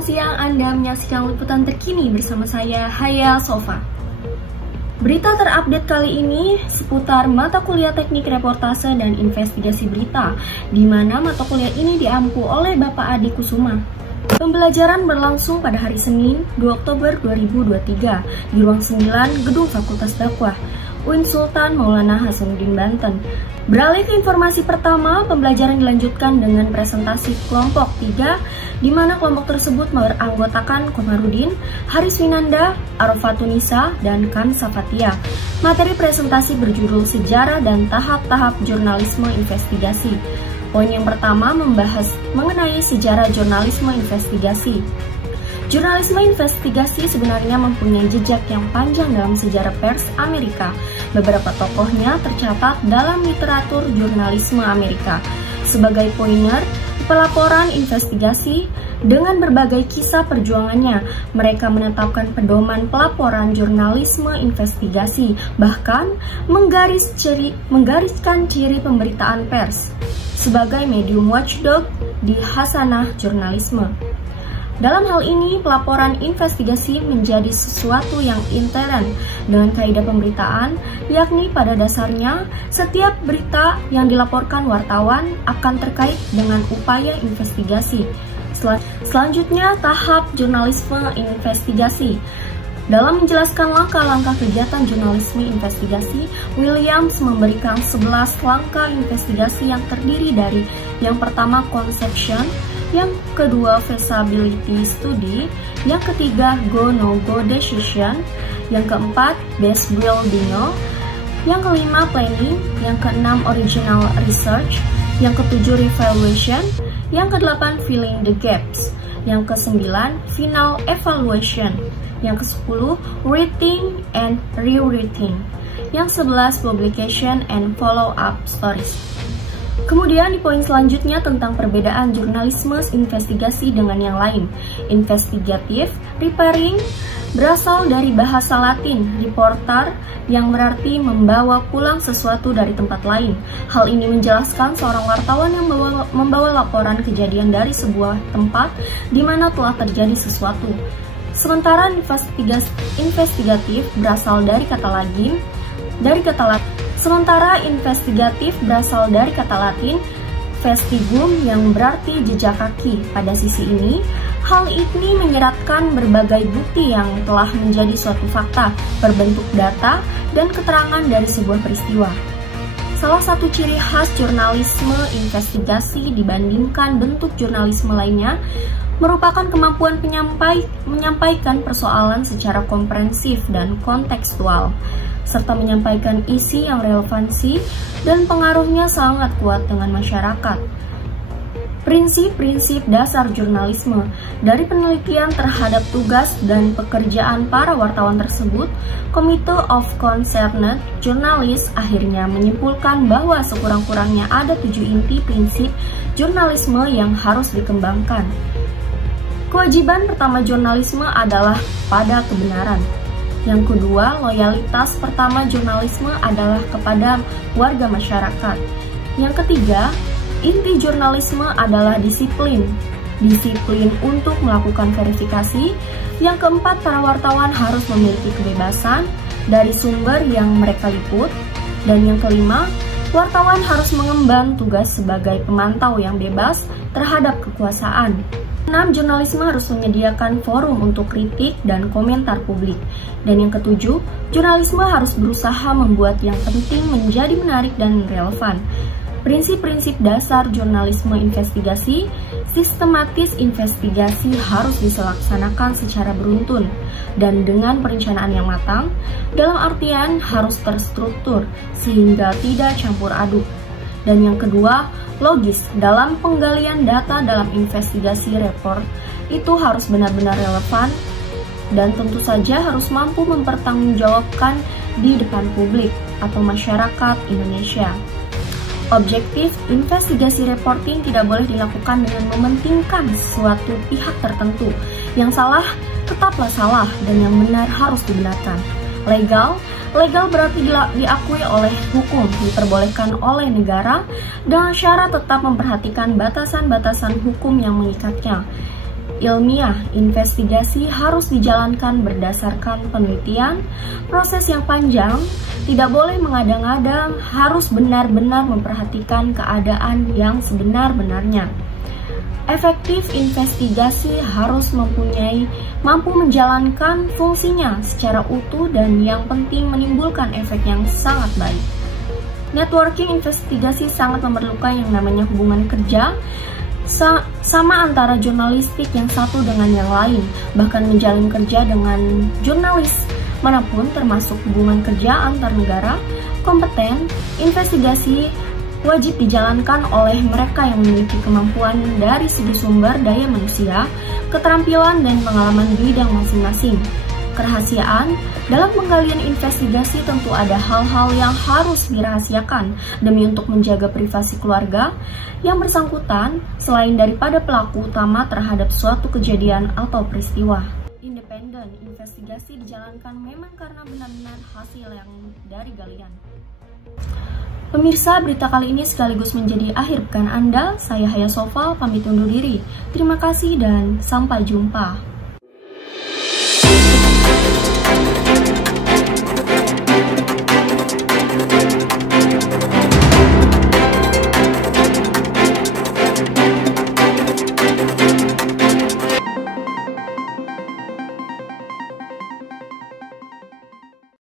Selamat siang, Anda menyaksikan liputan terkini bersama saya, Haya Sofa. Berita terupdate kali ini seputar mata kuliah teknik reportase dan investigasi berita, di mana mata kuliah ini diampu oleh Bapak Adi Kusuma. Pembelajaran berlangsung pada hari Senin, 2 Oktober 2023 di Ruang 9 Gedung Fakultas Dakwah, UIN Sultan Maulana Hasanuddin, Banten. Beralih ke informasi pertama, pembelajaran dilanjutkan dengan presentasi kelompok 3, di mana kelompok tersebut beranggotakan Komarudin, Haris Winanda, Arofatunisa, dan Kansa Fatia. Materi presentasi berjudul Sejarah dan Tahap-Tahap Jurnalisme Investigasi. Poin yang pertama membahas mengenai sejarah jurnalisme investigasi. Jurnalisme investigasi sebenarnya mempunyai jejak yang panjang dalam sejarah pers Amerika. Beberapa tokohnya tercatat dalam literatur jurnalisme Amerika. Sebagai poiner, pelaporan investigasi dengan berbagai kisah perjuangannya, mereka menetapkan pedoman pelaporan jurnalisme investigasi, bahkan menggariskan ciri pemberitaan pers sebagai medium watchdog di khasanah jurnalisme. Dalam hal ini, pelaporan investigasi menjadi sesuatu yang intern dengan kaidah pemberitaan, yakni pada dasarnya setiap berita yang dilaporkan wartawan akan terkait dengan upaya investigasi. Selanjutnya, tahap jurnalisme investigasi. Dalam menjelaskan langkah-langkah kegiatan jurnalisme investigasi, Williams memberikan 11 langkah investigasi yang terdiri dari yang pertama conception, yang kedua feasibility study, yang ketiga go-no-go decision, yang keempat base building, yang kelima planning, yang keenam original research, yang ketujuh evaluation, yang kedelapan filling the gaps, yang kesembilan final evaluation, yang ke-10 writing and rewriting, yang 11 publication and follow-up stories. Kemudian di poin selanjutnya tentang perbedaan jurnalisme investigasi dengan yang lain. Investigatif, reporting, berasal dari bahasa Latin, reporter, yang berarti membawa pulang sesuatu dari tempat lain. Hal ini menjelaskan seorang wartawan yang membawa laporan kejadian dari sebuah tempat di mana telah terjadi sesuatu. Sementara investigatif berasal dari kata Latin, Sementara investigatif berasal dari kata Latin vestigum yang berarti jejak kaki. Pada sisi ini, hal ini menyeratkan berbagai bukti yang telah menjadi suatu fakta berbentuk data dan keterangan dari sebuah peristiwa. Salah satu ciri khas jurnalisme investigasi dibandingkan bentuk jurnalisme lainnya merupakan kemampuan menyampaikan persoalan secara komprehensif dan kontekstual, serta menyampaikan isi yang relevansi dan pengaruhnya sangat kuat dengan masyarakat. Prinsip-prinsip dasar jurnalisme. Dari penelitian terhadap tugas dan pekerjaan para wartawan tersebut, Committee of Concerned Journalists akhirnya menyimpulkan bahwa sekurang-kurangnya ada 7 inti prinsip jurnalisme yang harus dikembangkan. Kewajiban pertama jurnalisme adalah pada kebenaran. Yang kedua, loyalitas pertama jurnalisme adalah kepada warga masyarakat. Yang ketiga, inti jurnalisme adalah disiplin. Disiplin untuk melakukan verifikasi. Yang keempat, para wartawan harus memiliki kebebasan dari sumber yang mereka liput. Dan yang kelima, wartawan harus mengemban tugas sebagai pemantau yang bebas terhadap kekuasaan. 6. Jurnalisme harus menyediakan forum untuk kritik dan komentar publik. Dan yang ketujuh, jurnalisme harus berusaha membuat yang penting menjadi menarik dan relevan. Prinsip-prinsip dasar jurnalisme investigasi, sistematis investigasi harus dilaksanakan secara beruntun dan dengan perencanaan yang matang, dalam artian harus terstruktur sehingga tidak campur aduk. Dan yang kedua, logis. Dalam penggalian data dalam investigasi report itu harus benar-benar relevan dan tentu saja harus mampu mempertanggungjawabkan di depan publik atau masyarakat Indonesia. Objektif, investigasi reporting tidak boleh dilakukan dengan mementingkan suatu pihak tertentu. Yang salah tetaplah salah dan yang benar harus dibenarkan. Legal berarti diakui oleh hukum, diperbolehkan oleh negara dengan syarat tetap memperhatikan batasan-batasan hukum yang mengikatnya. ilmiah, investigasi harus dijalankan berdasarkan penelitian, proses yang panjang, tidak boleh mengada-ngada, harus benar-benar memperhatikan keadaan yang sebenar-benarnya. Efektif investigasi harus mampu menjalankan fungsinya secara utuh dan yang penting menimbulkan efek yang sangat baik. Networking investigasi sangat memerlukan yang namanya hubungan kerja, sama antara jurnalistik yang satu dengan yang lain, bahkan menjalin kerja dengan jurnalis manapun termasuk hubungan kerja antar negara, kompeten, investigasi wajib dijalankan oleh mereka yang memiliki kemampuan dari segi sumber daya manusia, keterampilan dan pengalaman di bidang masing-masing. Kerahasiaan, dalam penggalian investigasi tentu ada hal-hal yang harus dirahasiakan demi untuk menjaga privasi keluarga yang bersangkutan selain daripada pelaku utama terhadap suatu kejadian atau peristiwa. Independen, investigasi dijalankan memang karena benar-benar hasil yang dari galian. Pemirsa, berita kali ini sekaligus menjadi akhir pekan Anda. Saya Haya Sofa, pamit undur diri. Terima kasih dan sampai jumpa.